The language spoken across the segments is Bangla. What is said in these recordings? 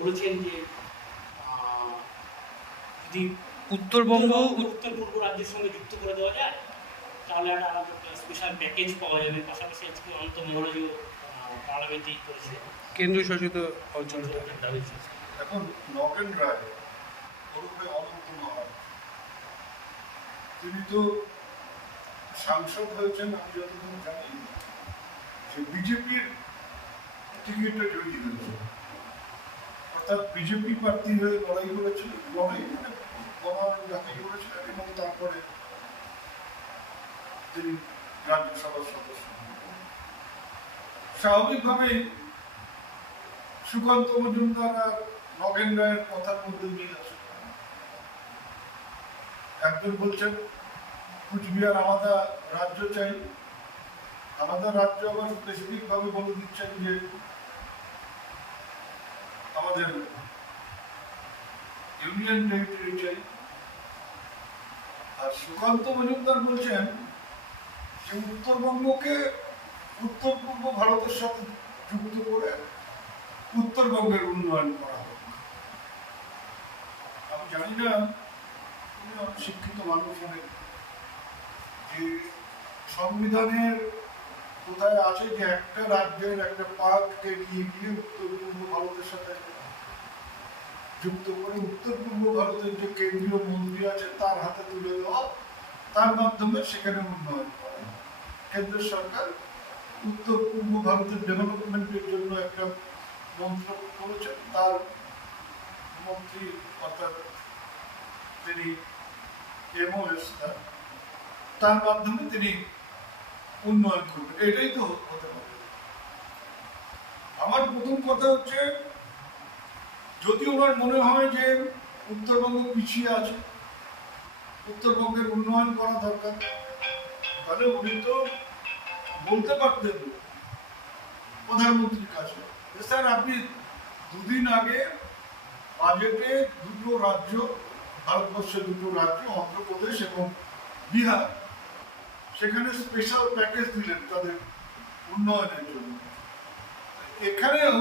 বলেছেন যে যদি উত্তরবঙ্গ উত্তর পূর্ব রাজ্যের সঙ্গে যুক্ত করে দেওয়া যায় তাহলে একটা আলাদা স্পেশাল প্যাকেজ পাওয়া যাবে। পাশাপাশি আজকে অন্ত মহারাজও পার্লামেন্টেই করেছে। কেন্দ্রীয় শাসিত অঞ্চল। দাবি এখন নগেন রায় ওরফে অনন্ত মহারাজ। তিনি তো সাংসদ হয়েছেন আমি যতদিন জানি যে বিজেপির টিকিটে জয়ী হয়েছে। অর্থাৎ বিজেপি প্রার্থী হয়ে লড়াই করেছিল লড়াই মানে করেছিলেন এবং তারপরে তিনি রাজ্যসভার সদস্য সুকান্ত মজুমদার আর নগেন রায়ের কথার মধ্যে মিল আছে। একজন বলছেন, কুচবিহার আলাদা রাজ্য চাই। আলাদা রাজ্য আবার স্পেসিফিক ভাবে বলে দিচ্ছেন যে আমাদের ইউনিয়ন টেরিটরি চাই। আর সুকান্ত মজুমদার বলছেন যে উত্তরবঙ্গকে উত্তর পূর্ব ভারতের সাথে যুক্ত করে উত্তরবঙ্গের উন্নয়ন করা হোক। আমি জানি না শিক্ষিত মানুষ, অনেক যে সংবিধানের কোথায় আছে যে একটা রাজ্যের একটা পার্টকে নিয়ে গিয়ে উত্তর পূর্ব ভারতের সাথে যুক্ত করে উত্তর পূর্ব ভারতের যে কেন্দ্রীয় মন্ত্রী আছে তার হাতে তুলে দেওয়া, তার মাধ্যমে সেখানে উন্নয়ন করা কেন্দ্র সরকার উত্তর পূর্ব ভারতের ডেভেলপমেন্টের জন্য একটা মন্ত্রক করেছেন, তার মন্ত্রী অর্থাৎ তিনি এমওএস, তার মাধ্যমে তিনি উন্নয়ন করবেন এটাই তো হতে পারে। আমার প্রথম কথা হচ্ছে, যদি ওনার মনে হয় যে উত্তরবঙ্গ পিছিয়ে আছে, উত্তরবঙ্গের উন্নয়ন করা দরকার, তাহলে উনি তো বলতে পারতেন প্রধানমন্ত্রীর কাছে স্যার, আপনি দুদিন আগে বাজেটে দুটো রাজ্য, ভারতবর্ষের দুটো রাজ্য, অন্ধ্রপ্রদেশ এবং বিহার সেখানে স্পেশাল প্যাকেজ দিলেন তাদের উন্নয়নের জন্য। এখানেও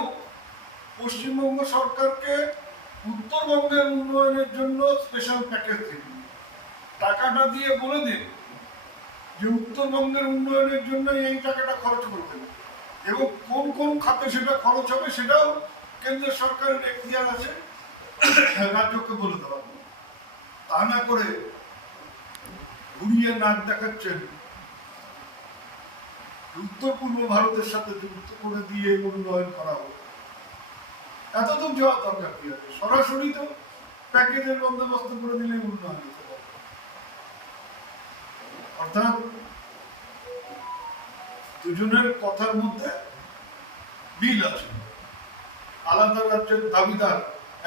পশ্চিমবঙ্গ সরকারকে উত্তরবঙ্গের উন্নয়নের জন্য স্পেশাল প্যাকেজ দিন টাকাটা দিয়ে বলে দিন যে উত্তরবঙ্গের উন্নয়নের জন্য এই টাকাটা খরচ হবে এবং কোন কোন খাতে সেটা খরচ হবে সেটাও কেন্দ্র সরকারের এখতিয়ার আছে। রাজ্যকে বলে দেওয়া তা না করে ঘুরিয়ে নাক দেখাচ্ছেন উত্তর পূর্ব ভারতের সাথে যুক্ত করে দিয়ে উন্নয়ন করা হোক। এত তো যাওয়া দরকার কি আছে? সরাসরি তো প্যাকেজের বন্দোবস্ত করে দিলে উন্নয়ন হতে পারে। অর্থাৎ দুজনের কথার মধ্যে মিল আছে। আলাদা রাজ্যের দাবিদার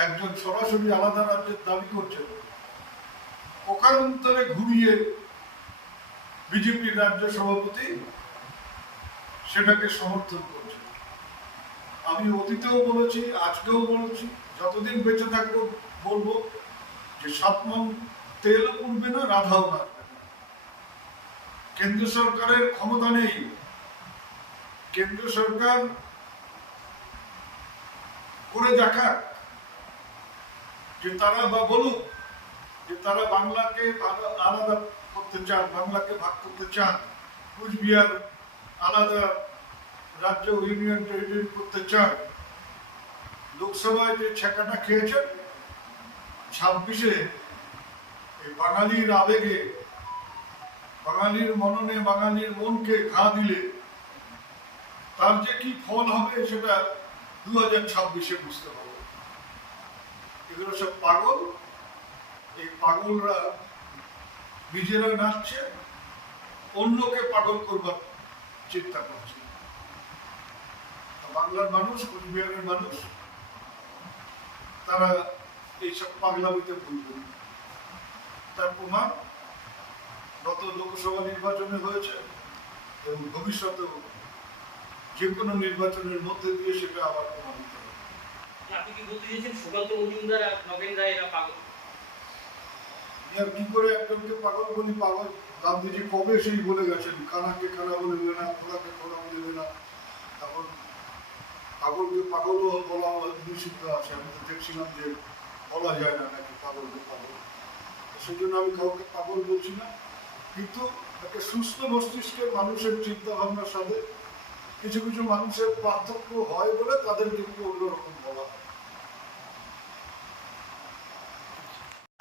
একজন সরাসরি আলাদা রাজ্যের দাবি করছেন। ওখানন্তরে ঘুরিয়ে বিজেপির রাজ্য সভাপতি সেটাকে সমর্থন করছে। আমি অতীতেও বলেছি, আজকেও বলেছি, যতদিন বেঁচে থাকব বলব যে সাত মন তেল উঠবে না, রাধাও রাখবে না। কেন্দ্র সরকারের ক্ষমতা নেই। কেন্দ্র সরকার করে দেখাক যে তারা বা বলুক যে তারা বাংলাকে আলা- আলাদা করতে চান, বাংলাকে ভাগ করতে চান। কুচবিহার আলাদা রাজ্য ইউনিয়ন টেরিটরি করতে চান লোকসভায় যে ছেঁকাটা খেয়েছেন, ছাব্বিশে এই বাঙালির আবেগে, বাঙালির মননে, বাঙালির মনকে ঘা দিলে তার যে কি ফল হবে সেটা দু হাজার ছাব্বিশে বুঝতে পারব এগুলো সব পাগল। এই পাগলরা নিজেরা নাচছে, অন্যকে পাগল করবার চিন্তা করছে। বাংলার মানুষ, কোচবিহারের মানুষ, তারা এইসব পাগলামিতে ভুলবে। তার প্রমাণ, গত লোকসভা নির্বাচনে হয়েছে এবং ভবিষ্যতেও যে কোনো নির্বাচনের মধ্যে দিয়ে সেটা আবার প্রমাণিত হবে। আপনি কি বলতে চাইছেন, সুকান্ত মজুমদার আর নগেন রায় এরা পাগল? আর কি করে একজনকে পাগল বলি পাগল? গান্ধীজি কবে সেই বলে গেছেন? খানাকে খানা বলবে না, খোলাকে খোলা বলবে না। তখন পাগলকে পাগলও বলা নিষিদ্ধ আছে। আমি তো দেখছিলাম যে বলা যায় না নাকি পাগলকে পাগল। সেই জন্য আমি কাউকে পাগল বলছি না। কিন্তু একটা সুস্থ মস্তিষ্কের মানুষের চিন্তা ভাবনার সাথে কিছু কিছু মানুষের পার্থক্য হয় বলে তাদেরকে একটু অন্যরকম বলা হয়।